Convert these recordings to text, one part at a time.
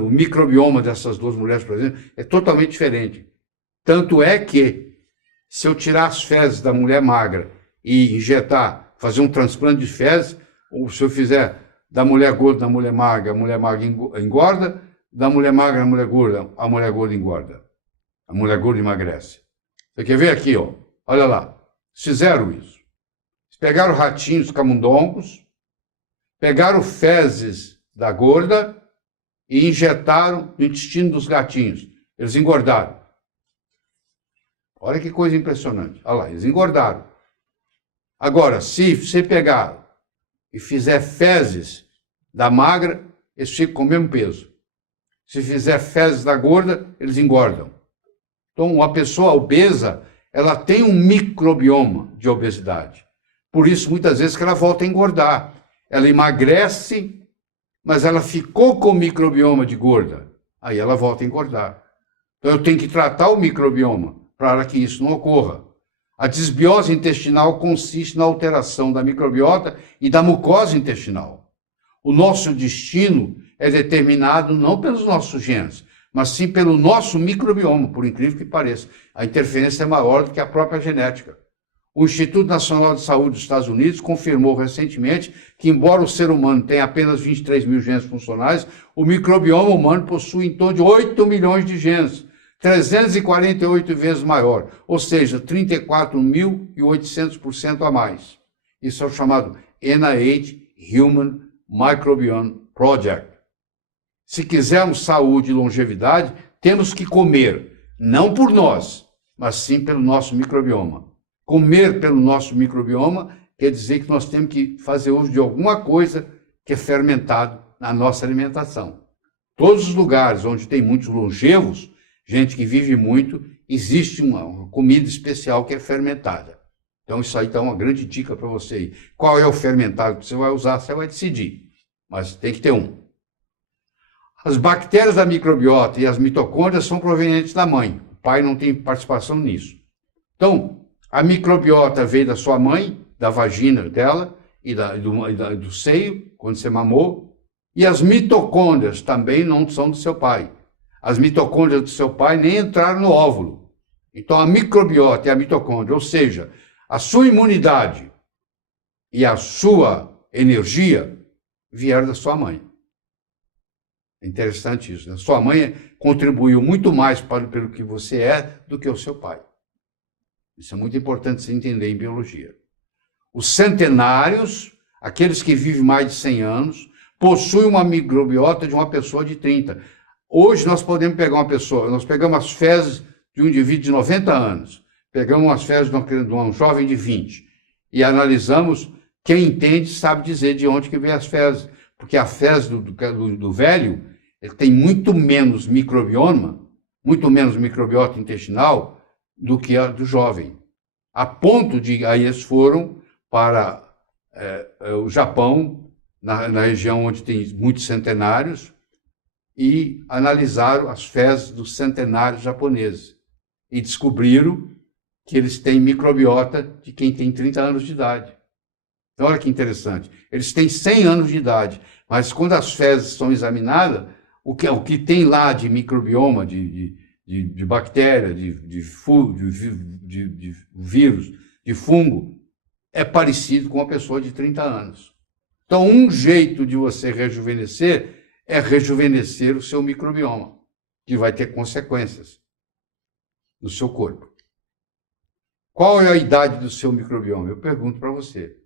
O microbioma dessas duas mulheres, por exemplo, é totalmente diferente. Tanto é que, se eu tirar as fezes da mulher magra e injetar, fazer um transplante de fezes, ou se eu fizer da mulher gorda na mulher magra, a mulher magra engorda, da mulher magra na mulher gorda, a mulher gorda engorda. A mulher gorda emagrece. Você quer ver aqui, ó? Olha lá. Fizeram isso. Pegaram ratinhos camundongos, pegaram fezes da gorda e injetaram no intestino dos gatinhos. Eles engordaram. Olha que coisa impressionante. Olha lá, eles engordaram. Agora, se você pegar e fizer fezes da magra, eles ficam com o mesmo peso. Se fizer fezes da gorda, eles engordam. Então, uma pessoa obesa, ela tem um microbioma de obesidade. Por isso, muitas vezes, que ela volta a engordar. Ela emagrece, mas ela ficou com o microbioma de gorda. Aí ela volta a engordar. Então, eu tenho que tratar o microbioma para que isso não ocorra. A desbiose intestinal consiste na alteração da microbiota e da mucosa intestinal. O nosso destino é determinado não pelos nossos genes, mas sim pelo nosso microbioma, por incrível que pareça. A interferência é maior do que a própria genética. O Instituto Nacional de Saúde dos Estados Unidos confirmou recentemente que, embora o ser humano tenha apenas 23 mil genes funcionais, o microbioma humano possui em torno de 8 milhões de genes, 348 vezes maior, ou seja, 34.800% a mais. Isso é o chamado NIH Human Microbiome Project. Se quisermos saúde e longevidade, temos que comer, não por nós, mas sim pelo nosso microbioma. Comer pelo nosso microbioma quer dizer que nós temos que fazer uso de alguma coisa que é fermentado na nossa alimentação. Todos os lugares onde tem muitos longevos, gente que vive muito, existe uma comida especial que é fermentada. Então isso aí está uma grande dica para você aí. Qual é o fermentado que você vai usar, você vai decidir, mas tem que ter um. As bactérias da microbiota e as mitocôndrias são provenientes da mãe. O pai não tem participação nisso. Então, a microbiota veio da sua mãe, da vagina dela e do seio, quando você mamou. E as mitocôndrias também não são do seu pai. As mitocôndrias do seu pai nem entraram no óvulo. Então, a microbiota e a mitocôndria, ou seja, a sua imunidade e a sua energia vieram da sua mãe. É interessante isso, né? Sua mãe contribuiu muito mais pelo que você é do que o seu pai. Isso é muito importante você entender em biologia. Os centenários, aqueles que vivem mais de 100 anos, possuem uma microbiota de uma pessoa de 30. Hoje nós podemos pegar uma pessoa, nós pegamos as fezes de um indivíduo de 90 anos, pegamos as fezes de um jovem de 20 e analisamos, quem entende sabe dizer de onde que vem as fezes, porque a fezes do velho ele tem muito menos microbiota intestinal do que a do jovem. A ponto de, aí eles foram para o Japão, na região onde tem muitos centenários, e analisaram as fezes dos centenários japoneses. E descobriram que eles têm microbiota de quem tem 30 anos de idade. Então, olha que interessante. Eles têm 100 anos de idade, mas quando as fezes são examinadas, o que tem lá de microbioma, de bactéria, de vírus, de fungo, é parecido com uma pessoa de 30 anos. Então, um jeito de você rejuvenescer é rejuvenescer o seu microbioma, que vai ter consequências no seu corpo. Qual é a idade do seu microbioma? Eu pergunto para você.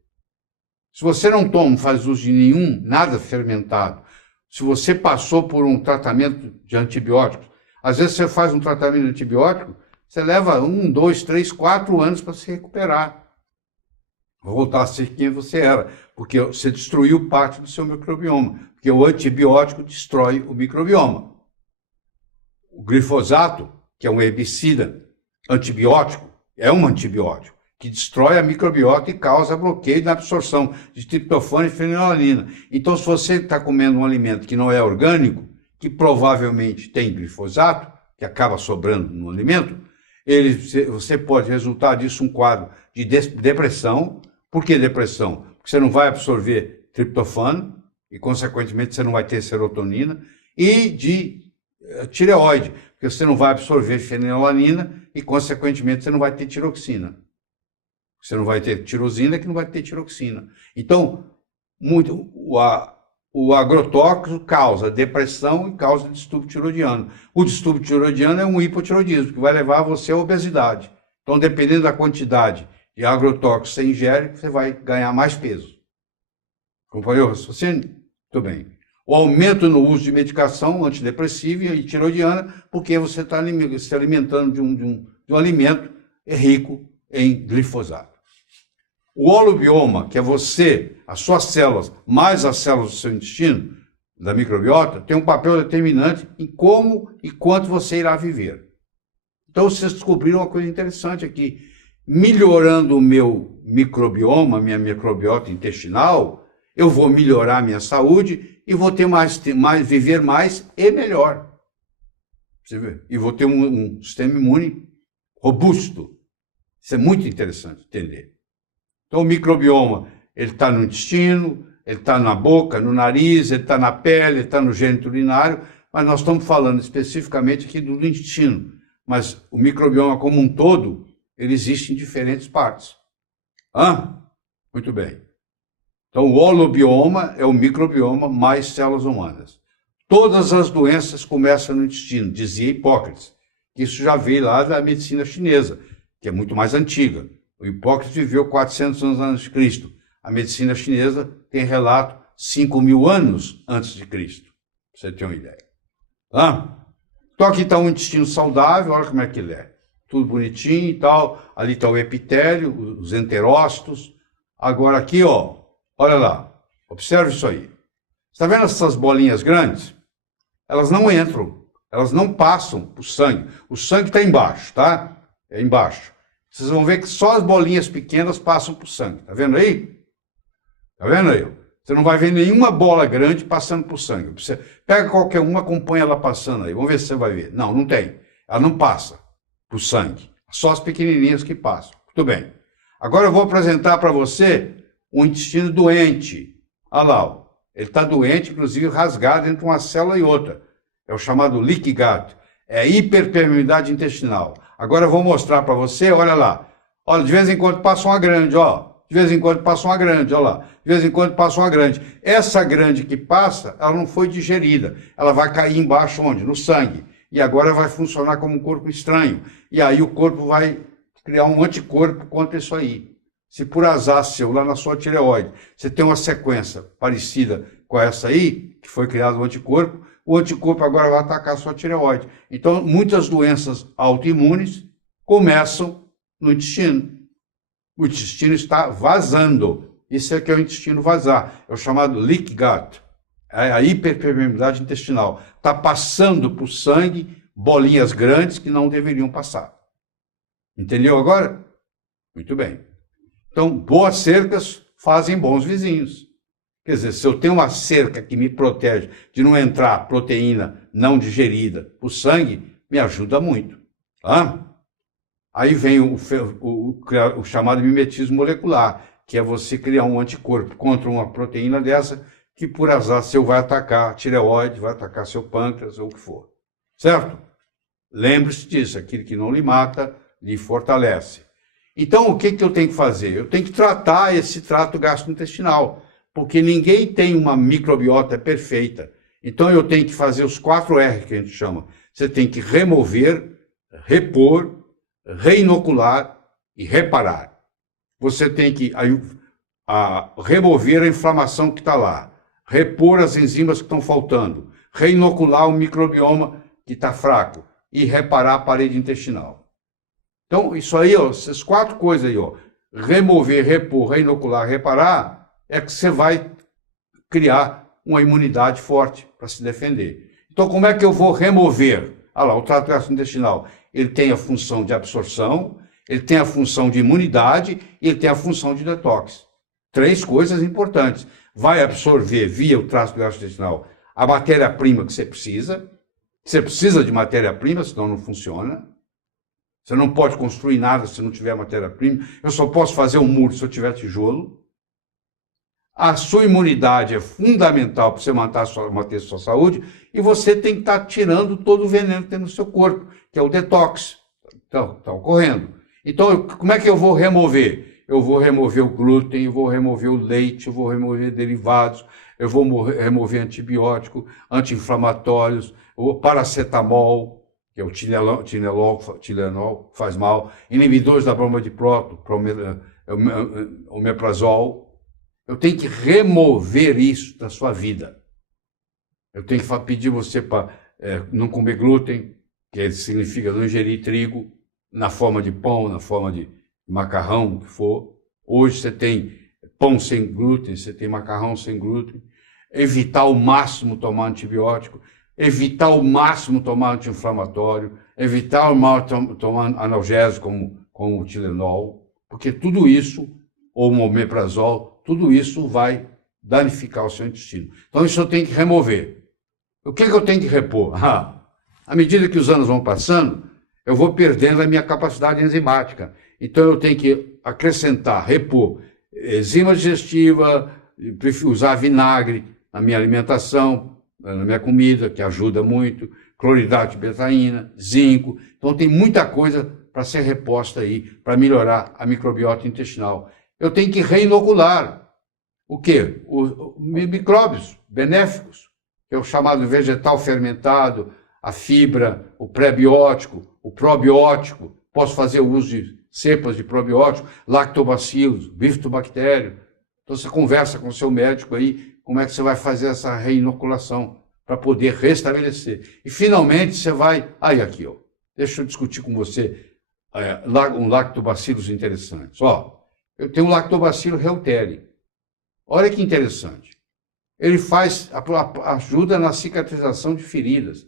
Se você não faz uso de nada fermentado, se você passou por um tratamento de antibióticos, às vezes você faz um tratamento de antibiótico, você leva 1, 2, 3, 4 anos para se recuperar. Voltar a ser quem você era, porque você destruiu parte do seu microbioma, porque o antibiótico destrói o microbioma. O glifosato, que é um herbicida antibiótico, é um antibiótico que destrói a microbiota e causa bloqueio na absorção de triptofano e fenilalanina. Então, se você está comendo um alimento que não é orgânico, que provavelmente tem glifosato, que acaba sobrando no alimento, você pode resultar disso um quadro de depressão. Por que depressão? Porque você não vai absorver triptofano e, consequentemente, você não vai ter serotonina e de tireoide, porque você não vai absorver fenilalanina e, consequentemente, você não vai ter tiroxina. Você não vai ter tirosina, que não vai ter tiroxina. Então, o agrotóxico causa depressão e causa distúrbio tiroidiano. O distúrbio tiroidiano é um hipotiroidismo, que vai levar você à obesidade. Então, dependendo da quantidade de agrotóxico que você ingere, você vai ganhar mais peso. Compreendeu o raciocínio? Muito bem. O aumento no uso de medicação antidepressiva e tiroidiana, porque você está se alimentando de um alimento rico em glifosato. O holobioma, que é você, as suas células, mais as células do seu intestino, da microbiota, tem um papel determinante em como e quanto você irá viver. Então, vocês descobriram uma coisa interessante aqui. Melhorando o meu microbioma, minha microbiota intestinal, eu vou melhorar a minha saúde e vou ter viver mais e melhor. Você vê? E vou ter um sistema imune robusto. Isso é muito interessante entender. Então, o microbioma, ele está no intestino, ele está na boca, no nariz, ele está na pele, ele está no gênito urinário, mas nós estamos falando especificamente aqui do intestino. Mas o microbioma como um todo, ele existe em diferentes partes. Muito bem. Então, o holobioma é o microbioma mais células humanas. Todas as doenças começam no intestino, dizia Hipócrates. Isso já veio lá da medicina chinesa, que é muito mais antiga. O Hipócrates viveu 400 anos antes de Cristo. A medicina chinesa tem relato 5.000 anos antes de Cristo. Pra você ter uma ideia. Então aqui está um intestino saudável, olha como é que ele é. Tudo bonitinho e tal. Ali está o epitélio, os enterócitos. Agora aqui, ó, olha lá. Observe isso aí. Está vendo essas bolinhas grandes? Elas não entram, elas não passam para o sangue. O sangue está embaixo, tá? É embaixo. Vocês vão ver que só as bolinhas pequenas passam para o sangue. Tá vendo aí? Tá vendo aí? Você não vai ver nenhuma bola grande passando para o sangue. Você pega qualquer uma, acompanha ela passando aí. Vamos ver se você vai ver. Não, não tem. Ela não passa para o sangue. Só as pequenininhas que passam. Muito bem. Agora eu vou apresentar para você um intestino doente. Olha lá, ó. Ele está doente, inclusive rasgado entre uma célula e outra. É o chamado leaky gut. É hiperpermeabilidade intestinal. Agora eu vou mostrar para você, olha lá. Olha, de vez em quando passa uma grande, ó. De vez em quando passa uma grande, olha lá. De vez em quando passa uma grande. Essa grande que passa, ela não foi digerida. Ela vai cair embaixo onde? No sangue. E agora vai funcionar como um corpo estranho. E aí o corpo vai criar um anticorpo contra isso aí. Se por azar seu, lá na sua tireoide, você tem uma sequência parecida com essa aí, que foi criado o anticorpo agora vai atacar a sua tireoide. Então, muitas doenças autoimunes começam no intestino. O intestino está vazando. Isso é que é o intestino vazar. É o chamado leaky gut. É a hiperpermeabilidade intestinal. Está passando para o sangue bolinhas grandes que não deveriam passar. Entendeu agora? Muito bem. Então, boas cercas fazem bons vizinhos. Quer dizer, se eu tenho uma cerca que me protege de não entrar proteína não digerida para o sangue, me ajuda muito. Aí vem o chamado mimetismo molecular, que é você criar um anticorpo contra uma proteína dessa que, por azar seu, vai atacar a tireoide, vai atacar seu pâncreas ou o que for. Certo? Lembre-se disso, aquilo que não lhe mata, lhe fortalece. Então, o que eu tenho que fazer? Eu tenho que tratar esse trato gastrointestinal, porque ninguém tem uma microbiota perfeita. Então, eu tenho que fazer os 4 R que a gente chama. Você tem que remover, repor, reinocular e reparar. Você tem que remover a inflamação que está lá, repor as enzimas que estão faltando, reinocular o microbioma que está fraco e reparar a parede intestinal. Então, isso aí, ó, essas 4 coisas aí, ó, remover, repor, reinocular, reparar, é que você vai criar uma imunidade forte para se defender. Então, como é que eu vou remover? Olha lá, o trato gastrointestinal, ele tem a função de absorção, ele tem a função de imunidade e ele tem a função de detox. 3 coisas importantes. Vai absorver via o trato gastrointestinal a matéria-prima que você precisa. Você precisa de matéria-prima, senão não funciona. Você não pode construir nada se não tiver matéria-prima. Eu só posso fazer um muro se eu tiver tijolo. A sua imunidade é fundamental para você manter a sua saúde, e você tem que estar tirando todo o veneno que tem no seu corpo, que é o detox. Então, está ocorrendo. Então, como é que eu vou remover? Eu vou remover o glúten, eu vou remover o leite, eu vou remover derivados, eu vou remover antibiótico, anti-inflamatórios, o paracetamol, que é o Tilenol, faz mal, inibidores da bomba de próton, omeprazol. Eu tenho que remover isso da sua vida. Eu tenho que pedir você para não comer glúten, que significa não ingerir trigo, na forma de pão, na forma de macarrão, o que for. Hoje você tem pão sem glúten, você tem macarrão sem glúten. Evitar ao máximo tomar antibiótico, evitar ao máximo tomar anti-inflamatório, evitar ao máximo tomar analgésico como o Tilenol, porque tudo isso, ou o omeprazol, tudo isso vai danificar o seu intestino. Então isso eu tenho que remover. O que eu tenho que repor? À medida que os anos vão passando, eu vou perdendo a minha capacidade enzimática. Então eu tenho que acrescentar, repor enzima digestiva, usar vinagre na minha alimentação, na minha comida, que ajuda muito, cloridrato de betaína, zinco. Então tem muita coisa para ser reposta aí, para melhorar a microbiota intestinal. Eu tenho que reinocular. O quê? Os micróbios benéficos, que é o chamado vegetal fermentado, a fibra, o pré-biótico, o probiótico. Posso fazer uso de cepas de probiótico, lactobacilos, bifidobactério. Então você conversa com o seu médico aí, como é que você vai fazer essa reinoculação para poder restabelecer. E finalmente você vai... Aí aqui, ó. Deixa eu discutir com você um lactobacillus interessante. Ó, eu tenho um lactobacillus reuteri. Olha que interessante. Ele ajuda na cicatrização de feridas.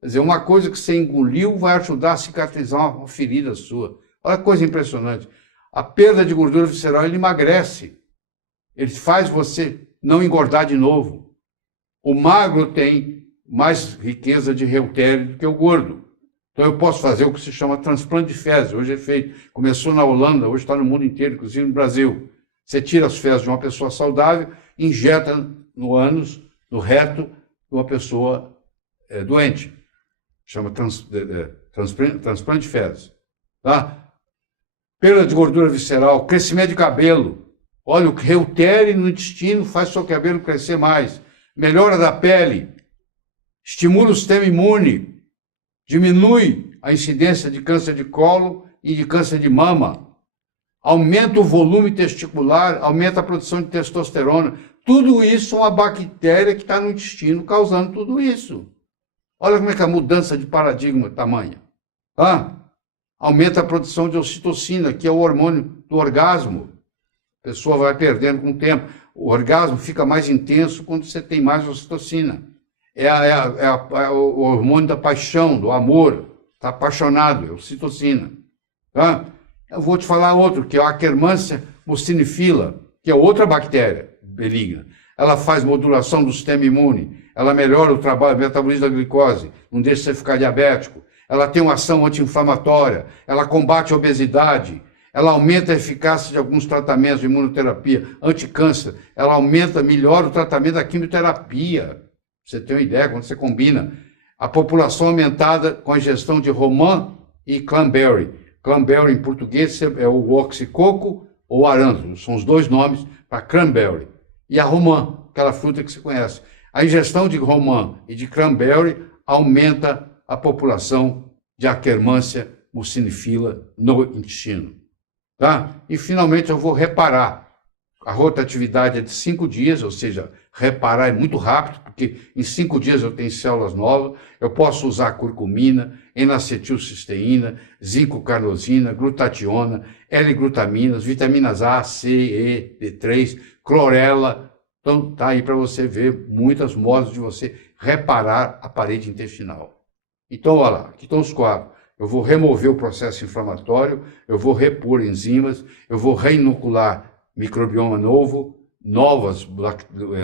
Quer dizer, uma coisa que você engoliu vai ajudar a cicatrizar uma ferida sua. Olha que coisa impressionante. A perda de gordura visceral, ele emagrece. Ele faz você não engordar de novo. O magro tem mais riqueza de reuteri do que o gordo. Então eu posso fazer o que se chama transplante de fezes. Hoje é feito. Começou na Holanda, hoje está no mundo inteiro, inclusive no Brasil. Você tira as fezes de uma pessoa saudável, injeta no ânus, no reto de uma pessoa doente. Chama transplante de fezes. Tá? Perda de gordura visceral, crescimento de cabelo. Olha, o reuteri no intestino faz seu cabelo crescer mais. Melhora da pele. Estimula o sistema imune. Diminui a incidência de câncer de colo e de câncer de mama. Aumenta o volume testicular, aumenta a produção de testosterona. Tudo isso é uma bactéria que está no intestino causando tudo isso. Olha como é que a mudança de paradigma é tamanha. Tá? Aumenta a produção de ocitocina, que é o hormônio do orgasmo. A pessoa vai perdendo com o tempo. O orgasmo fica mais intenso quando você tem mais ocitocina. O hormônio da paixão, do amor. Está apaixonado, é ocitocina. Tá? Eu vou te falar outro, que é a Akkermansia mucinifila, que é outra bactéria benigna. Ela faz modulação do sistema imune, ela melhora o trabalho, o metabolismo da glicose, não deixa você ficar diabético. Ela tem uma ação anti-inflamatória, ela combate a obesidade, ela aumenta a eficácia de alguns tratamentos de imunoterapia, anticâncer, ela melhora o tratamento da quimioterapia. Pra você ter uma ideia, quando você combina a população aumentada com a ingestão de romã e cranberry. Cranberry em português é o oxicoco ou arándano, são os dois nomes para cranberry. E a romã, aquela fruta que você conhece. A ingestão de romã e de cranberry aumenta a população de Akkermansia mucinifila no intestino. Tá? E finalmente eu vou reparar. A rotatividade é de 5 dias, ou seja, reparar é muito rápido, porque em 5 dias eu tenho células novas. Eu posso usar curcumina, N-acetilcisteína, zinco-carnosina, glutationa, L-glutaminas, vitaminas A, C, E, D3, clorela. Então tá aí para você ver muitos modos de você reparar a parede intestinal. Então, olha lá, aqui estão os 4. Eu vou remover o processo inflamatório, eu vou repor enzimas, eu vou reinocular microbioma novo, novas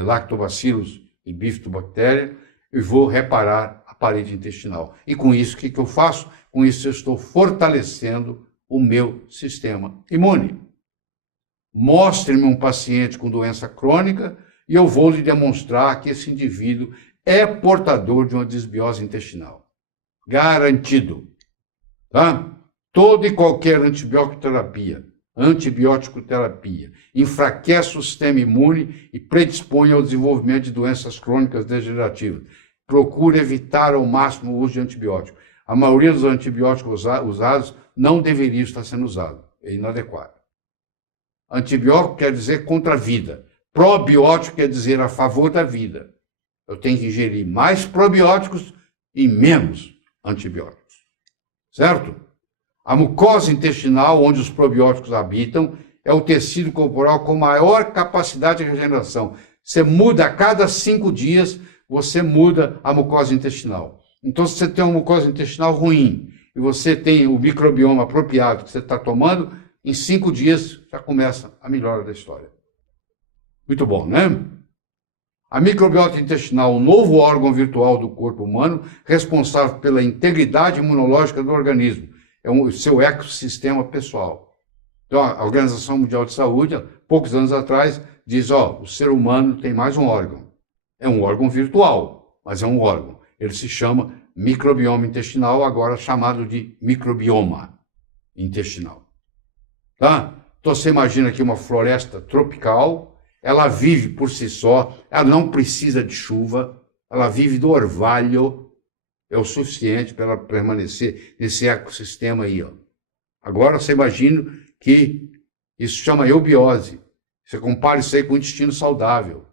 lactobacillus e bifidobactéria, e vou reparar a parede intestinal. E com isso, o que eu faço? Com isso, eu estou fortalecendo o meu sistema imune. Mostre-me um paciente com doença crônica e eu vou lhe demonstrar que esse indivíduo é portador de uma desbiose intestinal. Garantido. Tá? Toda e qualquer antibiótico terapia, enfraquece o sistema imune e predispõe ao desenvolvimento de doenças crônicas degenerativas. Procure evitar ao máximo o uso de antibiótico. A maioria dos antibióticos usados não deveria estar sendo usado. É inadequado. Antibiótico quer dizer contra a vida. Probiótico quer dizer a favor da vida. Eu tenho que ingerir mais probióticos e menos antibióticos. Certo? A mucosa intestinal, onde os probióticos habitam, é o tecido corporal com maior capacidade de regeneração. Você muda a cada 5 dias, você muda a mucosa intestinal. Então, se você tem uma mucosa intestinal ruim e você tem o microbioma apropriado que você está tomando, em 5 dias já começa a melhora da história. Muito bom, né? A microbiota intestinal, o novo órgão virtual do corpo humano, responsável pela integridade imunológica do organismo. É o seu ecossistema pessoal. Então, a Organização Mundial de Saúde, há poucos anos atrás, diz, o ser humano tem mais um órgão. É um órgão virtual, mas é um órgão. Ele se chama microbioma intestinal, agora chamado de microbioma intestinal. Tá? Então, você imagina aqui uma floresta tropical, ela vive por si só, ela não precisa de chuva, ela vive do orvalho, é o suficiente para ela permanecer nesse ecossistema aí. Agora, você imagina que isso chama eubiose. Você compara isso aí com o intestino saudável.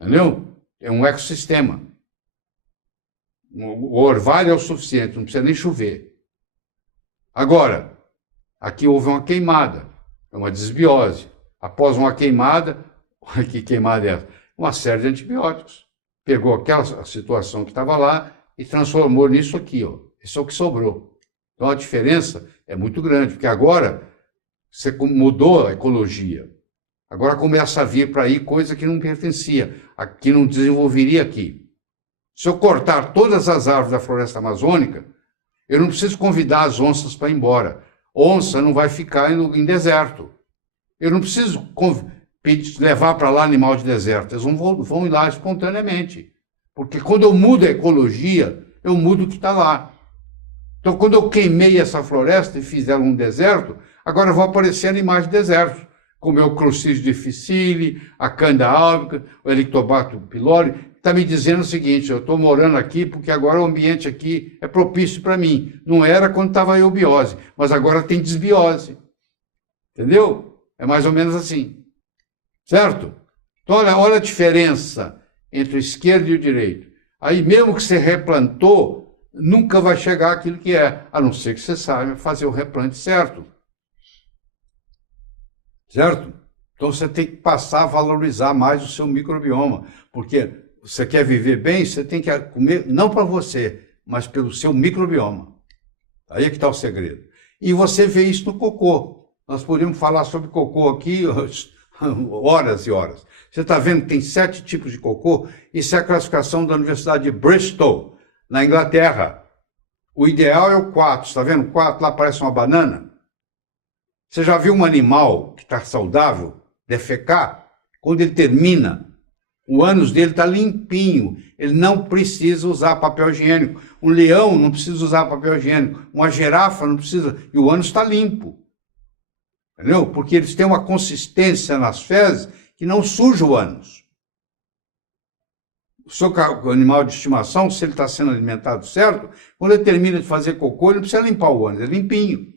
Entendeu? É um ecossistema. O orvalho é o suficiente, não precisa nem chover. Agora, aqui houve uma queimada, é uma desbiose. Após uma queimada, que queimada é essa? Uma série de antibióticos. Pegou aquela situação que estava lá e transformou nisso aqui. Isso é o que sobrou. Então a diferença é muito grande, porque agora você mudou a ecologia. Agora começa a vir para aí coisa que não pertencia, que não desenvolveria aqui. Se eu cortar todas as árvores da floresta amazônica, eu não preciso convidar as onças para ir embora. Onça não vai ficar em deserto. Eu não preciso levar para lá animal de deserto. Eles vão ir lá espontaneamente. Porque quando eu mudo a ecologia, eu mudo o que está lá. Então, quando eu queimei essa floresta e fiz ela um deserto, agora vão aparecer animais de deserto, como é o Clostridium difficile, a Candida albicans, o Helicobacter pylori. Está me dizendo o seguinte, eu estou morando aqui porque agora o ambiente aqui é propício para mim. Não era quando estava a eubiose, mas agora tem desbiose. Entendeu? É mais ou menos assim. Certo? Então, olha a diferença entre o esquerdo e o direito. Aí, mesmo que você replantou, nunca vai chegar àquilo que é, a não ser que você saiba fazer o replante certo. Certo? Então, você tem que passar a valorizar mais o seu microbioma, porque você quer viver bem, você tem que comer, não para você, mas pelo seu microbioma. Aí é que está o segredo. E você vê isso no cocô. Nós podemos falar sobre cocô aqui horas e horas. Você está vendo que tem 7 tipos de cocô? Isso é a classificação da Universidade de Bristol, na Inglaterra. O ideal é o 4. Está vendo? O 4 lá parece uma banana. Você já viu um animal que está saudável defecar? Quando ele termina, o ânus dele está limpinho. Ele não precisa usar papel higiênico. Um leão não precisa usar papel higiênico. Uma girafa não precisa. E o ânus está limpo. Entendeu? Porque eles têm uma consistência nas fezes que não suja o ânus. O seu animal de estimação, se ele está sendo alimentado certo, quando ele termina de fazer cocô, ele não precisa limpar o ânus, é limpinho.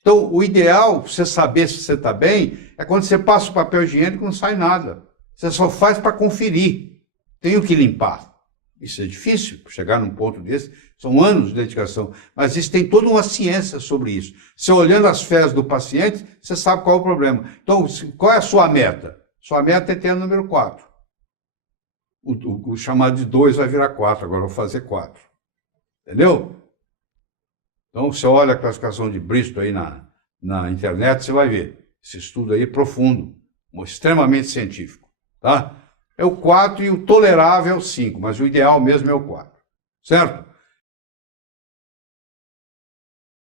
Então, o ideal, para você saber se você está bem, é quando você passa o papel higiênico e não sai nada. Você só faz para conferir. Tenho que limpar. Isso é difícil, chegar num ponto desse. São anos de dedicação. Mas isso tem toda uma ciência sobre isso. Você olhando as fezes do paciente, você sabe qual é o problema. Então, qual é a sua meta? Sua meta é ter o número 4. O chamado de 2 vai virar 4. Agora eu vou fazer 4. Entendeu? Então, você olha a classificação de Bristol aí na internet, você vai ver. Esse estudo aí é profundo, extremamente científico. Tá? É o 4 e o tolerável é o 5, mas o ideal mesmo é o 4. Certo?